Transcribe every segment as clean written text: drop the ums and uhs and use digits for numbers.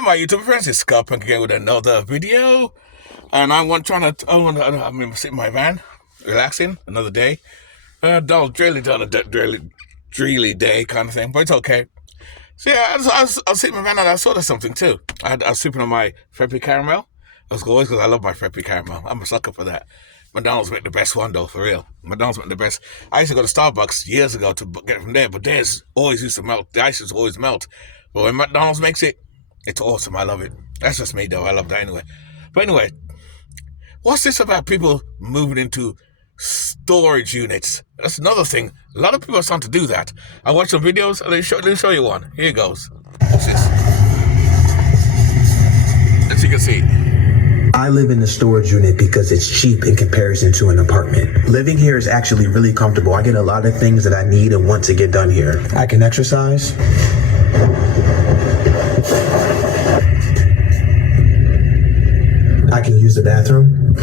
Hi, my YouTube friends. It's Scott Punk again with another video, and I'm sitting in my van, relaxing. Another day, dull, dreary day kind of thing, but it's okay. So yeah, I was sitting in my van and I saw there's something too. I was sipping on my Freppy caramel. As always, because I love my Freppy caramel. I'm a sucker for that. McDonald's make the best one though, for real. McDonald's make the best. I used to go to Starbucks years ago to get it from there, but theirs always used to melt. The ice used to always melt. But when McDonald's makes it, it's awesome. I love it. That's just me though. I love that anyway. But anyway, what's this about people moving into storage units? That's another thing. A lot of people are starting to do that. I watched some videos. Let me show you one. Here it goes. What's this? As you can see. I live in a storage unit because it's cheap in comparison to an apartment. Living here is actually really comfortable. I get a lot of things that I need and want to get done here. I can exercise. I can use the bathroom.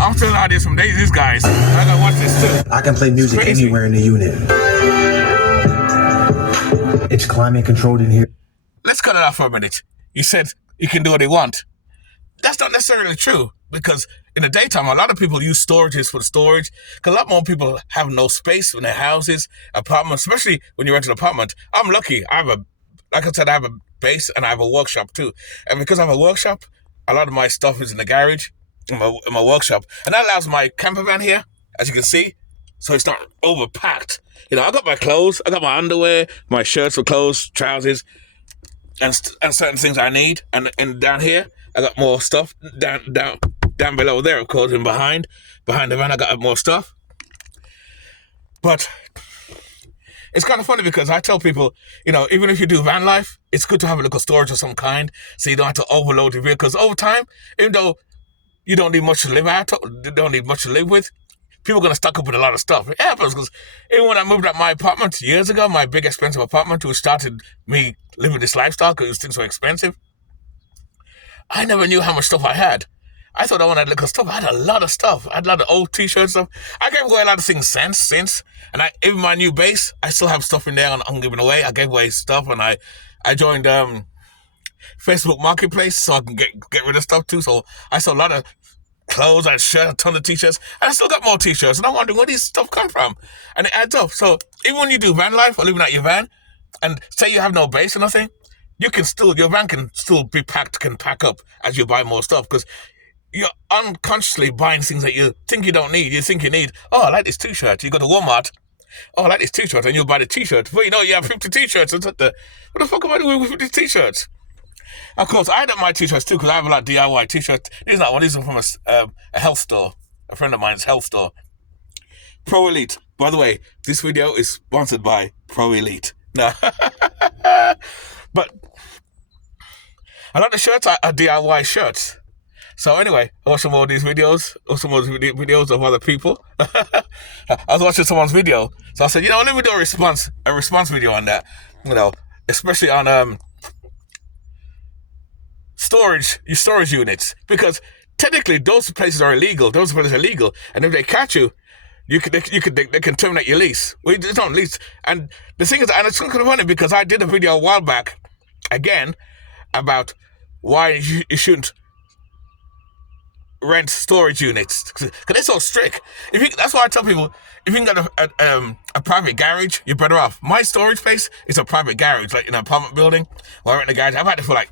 I'm telling you this from these guys. I gotta watch this too. I can play music anywhere in the unit. It's climate controlled in here. Let's cut it off for a minute. You said you can do what they want. That's not necessarily true, because in the daytime, a lot of people use storages for storage, because a lot more people have no space in their houses, apartments, especially when you rent an apartment. I'm lucky. Like I said, I have a base and I have a workshop too. And because I have a workshop, a lot of my stuff is in the garage, in my workshop. And that allows my camper van here, as you can see, so it's not overpacked. You know, I got my clothes, I got my underwear, my shirts for clothes, trousers, and certain things I need. And down here, I got more stuff down below there, of course, and behind the van, I got more stuff. But it's kind of funny because I tell people, you know, even if you do van life, it's good to have a little storage of some kind so you don't have to overload your vehicle. Because over time, even though you don't need much to live with, people are going to stock up with a lot of stuff. It happens because even when I moved out my apartment years ago, my big expensive apartment, which started me living this lifestyle because things were expensive, I never knew how much stuff I had. I thought I wanted little stuff. I had a lot of stuff. I had a lot of old t-shirts stuff. I gave away a lot of things since. And even my new base, I still have stuff in there and I'm giving away. I gave away stuff and I joined Facebook Marketplace so I can get rid of stuff too. So I saw a lot of clothes, I had shirts, a ton of t-shirts, and I still got more t-shirts. And I'm wondering where these stuff come from. And it adds up. So even when you do van life or living out your van, and say you have no base or nothing, your van can still be packed, can pack up as you buy more stuff, because you're unconsciously buying things that you think you don't need. You think you need, oh, I like this t-shirt. You go to Walmart, oh, I like this t-shirt, and you'll buy the t-shirt. Before you know, you have 50 t-shirts. What the fuck am I doing with 50 t-shirts? Of course, I don't my t-shirts too, because I have a lot of DIY t-shirts. These are not one. These are from a health store. A friend of mine's health store. Pro Elite. By the way, this video is sponsored by Pro Elite. No. But a lot of the shirts are DIY shirts. So anyway, I watched some more of these videos, or some more videos of other people. I was watching someone's video, so I said, you know, let me do a response video on that. You know, especially on storage units, because technically those places are illegal. And if they catch you, they can terminate your lease. We just don't lease. And the thing is, and it's kind of funny because I did a video a while back, again, about why you shouldn't rent storage units, because they're so strict. That's why I tell people, if you can get a private garage, you're better off. My storage place is a private garage, like in an apartment building, where I rent a garage. I've had it for like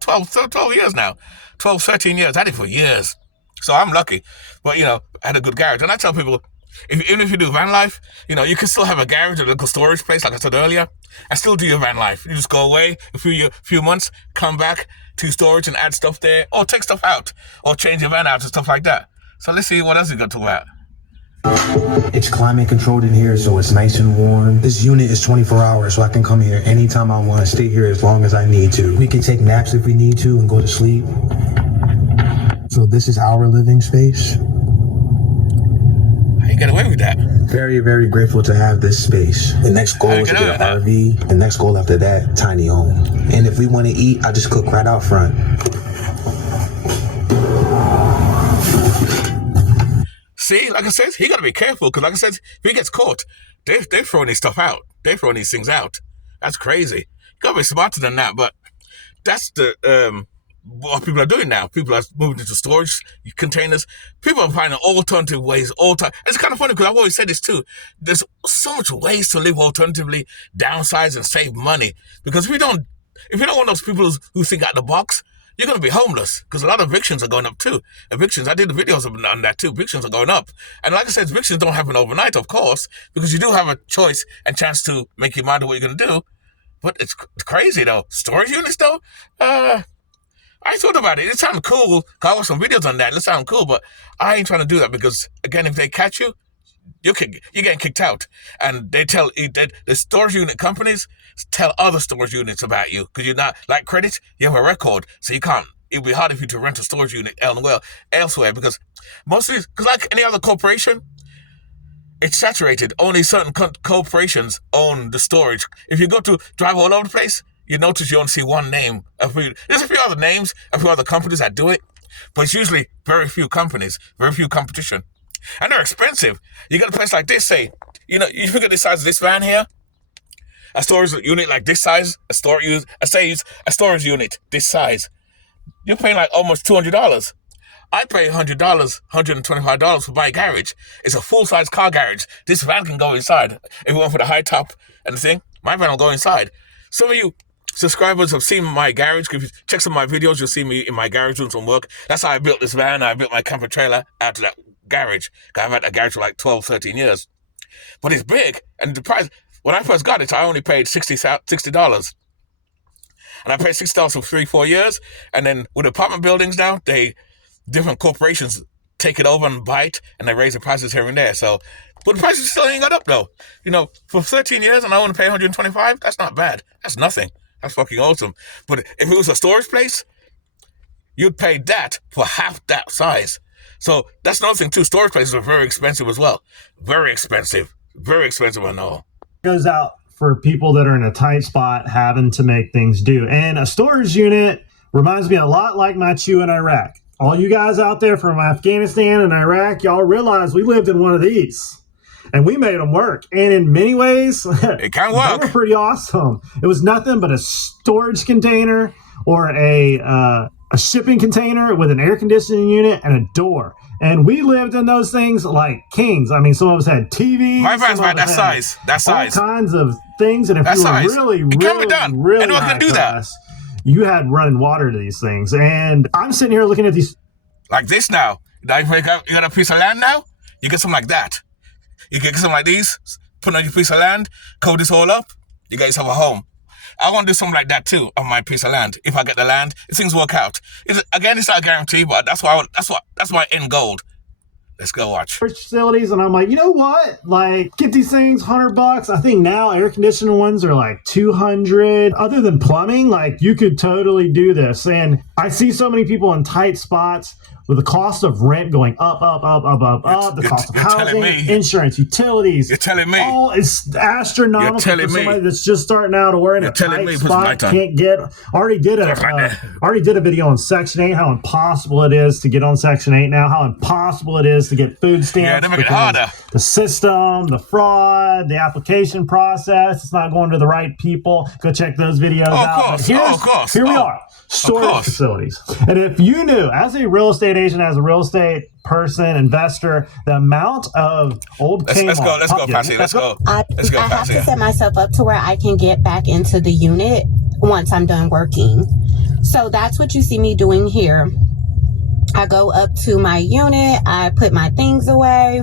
12 years now. 12, 13 years. I had it for years. So I'm lucky. But, you know, I had a good garage. And I tell people, even if you do van life, you know, you can still have a garage or a little storage place, like I said earlier, and still do your van life. You just go away a few months, come back to storage and add stuff there, or take stuff out, or change your van out and stuff like that. So let's see what else we got to about. It's climate controlled in here, so it's nice and warm. This unit is 24 hours, so I can come here anytime I want, stay here as long as I need to. We can take naps if we need to and go to sleep. So this is our living space. How you get away with that? Very, very grateful to have this space. The next goal is to get an RV. The next goal after that, tiny home. And if we want to eat, I just cook right out front. See, like I said, he got to be careful, because like I said, if he gets caught, they're throwing his stuff out. They're throwing these things out. That's crazy. You got to be smarter than that, but that's the what people are doing now. People are moving into storage containers. People are finding alternative ways all the time. It's kind of funny because I've always said this too. There's so much ways to live alternatively, downsize and save money. Because if you don't want those people who think out the box, you're going to be homeless, because a lot of evictions are going up too. Evictions, I did the videos on that too. Evictions are going up. And like I said, evictions don't happen overnight, of course, because you do have a choice and chance to make your mind of what you're going to do. But it's crazy though. Storage units though, I thought about it. It sounded cool. I watched some videos on that. It sounded cool, but I ain't trying to do that because, again, if they catch you, you're getting kicked out. And they tell the storage unit companies tell other storage units about you because you're not like credit. You have a record, so you can't. It'd be hard for you to rent a storage unit elsewhere because mostly because like any other corporation, it's saturated. Only certain corporations own the storage. If you go to drive all over the place, you notice you only see one name. There's a few other names, a few other companies that do it, but it's usually very few companies, very few competition. And they're expensive. You got a place like this, say, you figure the size of this van here, a storage unit like this size, a storage unit this size, you're paying like almost $200. I pay $100, $125 for my garage. It's a full-size car garage. This van can go inside. If you want for the high top and the thing, my van will go inside. Some of you subscribers have seen my garage. If you check some of my videos, you'll see me in my garage doing some work. That's how I built this van. I built my camper trailer out to that garage. I've had that garage for like 12, 13 years. But it's big. And the price, when I first got it, I only paid $60. And I paid $60 for 3-4 years. And then with apartment buildings now, different corporations take it over and buy it, and they raise the prices here and there. So, but the prices still ain't got up though. For 13 years and I only pay $125, that's not bad. That's nothing. That's fucking awesome. But if it was a storage place, you'd pay that for half that size. So that's another thing too. Storage places are very expensive as well. Very expensive. Very expensive, I know. Goes out for people that are in a tight spot having to make things do. And a storage unit reminds me a lot like my chew in Iraq. All you guys out there from Afghanistan and Iraq, y'all realize we lived in one of these. And we made them work. And in many ways, it can work. They were pretty awesome. It was nothing but a storage container or a shipping container with an air conditioning unit and a door. And we lived in those things like kings. I mean, some of us had TVs. My van's about that size. That size. All kinds of things. And if you were really Anyone can do that. You had running water to these things. And I'm sitting here looking at these. Like this now. You got a piece of land now? You get something like that. You get something like these, put on your piece of land, cover this all up, you got yourself a home. I want to do something like that too on my piece of land. If I get the land, if things work out. It's not a guarantee, but that's my end goal. Let's go watch. Facilities, and I'm like, you know what? Like, get these things, $100. I think now air conditioning ones are like $200. Other than plumbing, like you could totally do this. And I see so many people in tight spots with the cost of rent going up, the cost of housing, insurance, utilities. You're telling me. Oh, it's astronomical for somebody that's just starting out or in a tight spot, can't get. Already did a video on Section 8, how impossible it is to get on Section 8 now, how impossible it is to get food stamps. Yeah, they make it harder. The system, the fraud, the application process, it's not going to the right people. Go check those videos out. Of course. Here we are. Storage facilities. And if you knew, as a real estate agent, as a real estate person, investor, the amount of old Let's go, Patsy. Let's go. I have to set myself up to where I can get back into the unit once I'm done working. So that's what you see me doing here. I go up to my unit, I put my things away,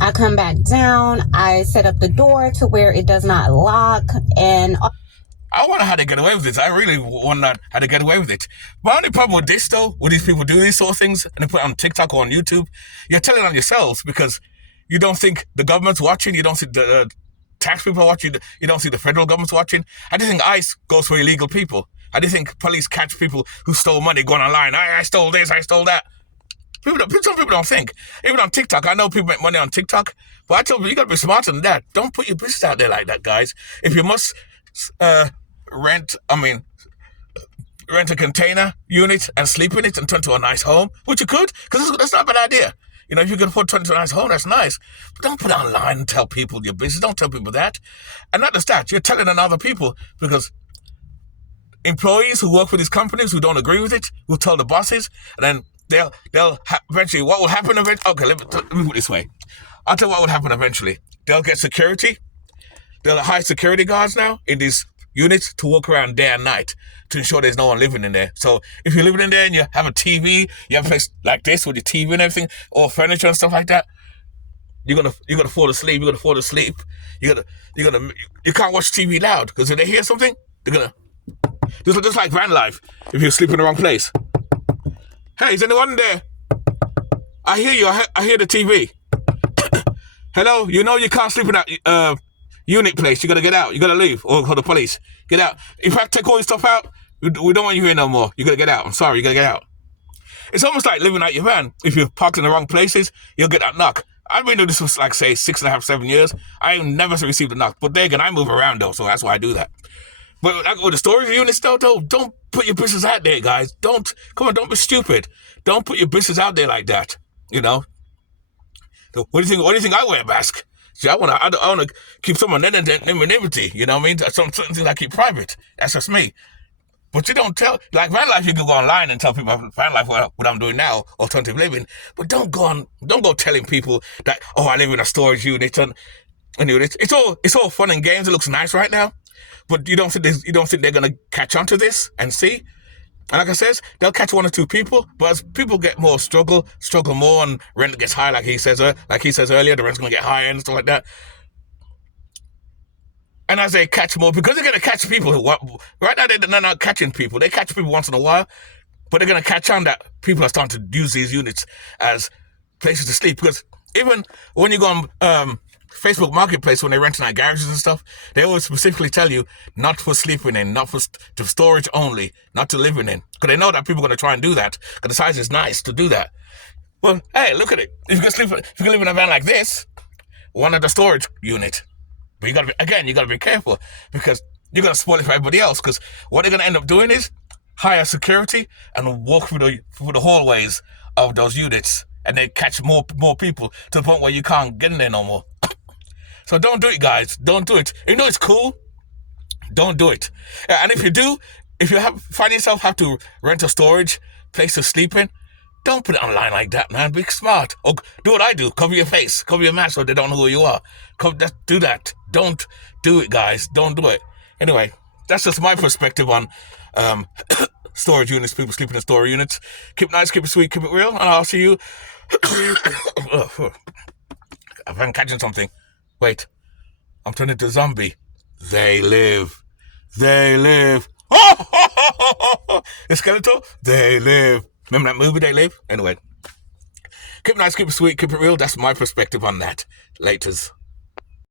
I come back down, I set up the door to where it does not lock, and I wonder how they get away with this. I really wonder how they get away with it. My only problem with this, though, when these people do these sort of things and they put it on TikTok or on YouTube, you're telling on yourselves because you don't think the government's watching, you don't see the tax people watching, you don't see the federal government's watching. I just think ICE goes for illegal people. I just think police catch people who stole money going online. I stole this, I stole that. Some people don't think. Even on TikTok, I know people make money on TikTok, but I tell people, you got to be smarter than that. Don't put your business out there like that, guys. If you must rent a container unit and sleep in it and turn to a nice home, which you could, because that's not a bad idea. If you can afford to turn to a nice home, that's nice. But don't put it online and tell people your business. Don't tell people that. And not just that, you're telling on other people because employees who work for these companies who don't agree with it will tell the bosses, and then they'll eventually, what will happen eventually? Okay, let me put it this way. I'll tell you what will happen eventually. They'll get security. They'll hire security guards now in these units to walk around day and night to ensure there's no one living in there. So if you're living in there and you have a TV, you have a place like this with your TV and everything, or furniture and stuff like that, you're gonna fall asleep. You're gonna fall asleep. You can't watch TV loud because if they hear something, they're gonna just like van life. If you sleep in the wrong place, hey, is anyone there? I hear you. I hear the TV. Hello, you know you can't sleep in that unit place. You gotta get out. You gotta leave, or call the police. Get out. If I take all your stuff out, we don't want you here no more. You gotta get out. I'm sorry. You gotta get out. It's almost like living out your van. If you're parked in the wrong places, you'll get that knock. I've been doing this for like, say, 6.5, 7 years. I've never received a knock. But then again, I move around though, so that's why I do that. But like with the storage units though, don't put your business out there, guys. Don't be stupid. Don't put your business out there like that. You know. So what do you think I wear a mask? See, I wanna keep some anonymity. You know what I mean? Certain things I keep private. That's just me. But you don't tell, like van life, you can go online and tell people about van life what I'm doing now, alternative living. But don't go telling people that, oh, I live in a storage unit and it's all fun and games. It looks nice right now, but you don't think they're gonna catch on to this and see. And like I says, they'll catch 1 or 2 people, but as people get more struggle more, and rent gets high, like he says earlier, the rent's gonna get higher and stuff like that. And as they catch more, because they're going to catch people right now they're not catching people. They catch people once in a while, but they're going to catch on that people are starting to use these units as places to sleep. Because even when you go on Facebook Marketplace, when they're renting out garages and stuff, they always specifically tell you not for sleeping in, not for to storage only, not to living in. Because they know that people are going to try and do that, because the size is nice to do that. Well, hey, look at it. If you can live in a van like this, one of the storage unit. But you gotta be careful, because you're gonna spoil it for everybody else. Because what they're gonna end up doing is hire security and walk through the hallways of those units, and they catch more people to the point where you can't get in there no more. So don't do it, guys. Don't do it. You know it's cool. Don't do it. And if you find yourself have to rent a storage place to sleep in, don't put it online like that, man. Be smart. Or do what I do. Cover your face. Cover your mask so they don't know who you are. Do that. Don't do it, guys. Don't do it. Anyway, that's just my perspective on storage units, people sleeping in storage units. Keep it nice, keep it sweet, keep it real, and I'll see you. I'm catching something. Wait. I'm turning into a zombie. They live. The skeletal? They live. Remember that movie, They Live? Anyway, keep it nice, keep it sweet, keep it real. That's my perspective on that. Laters.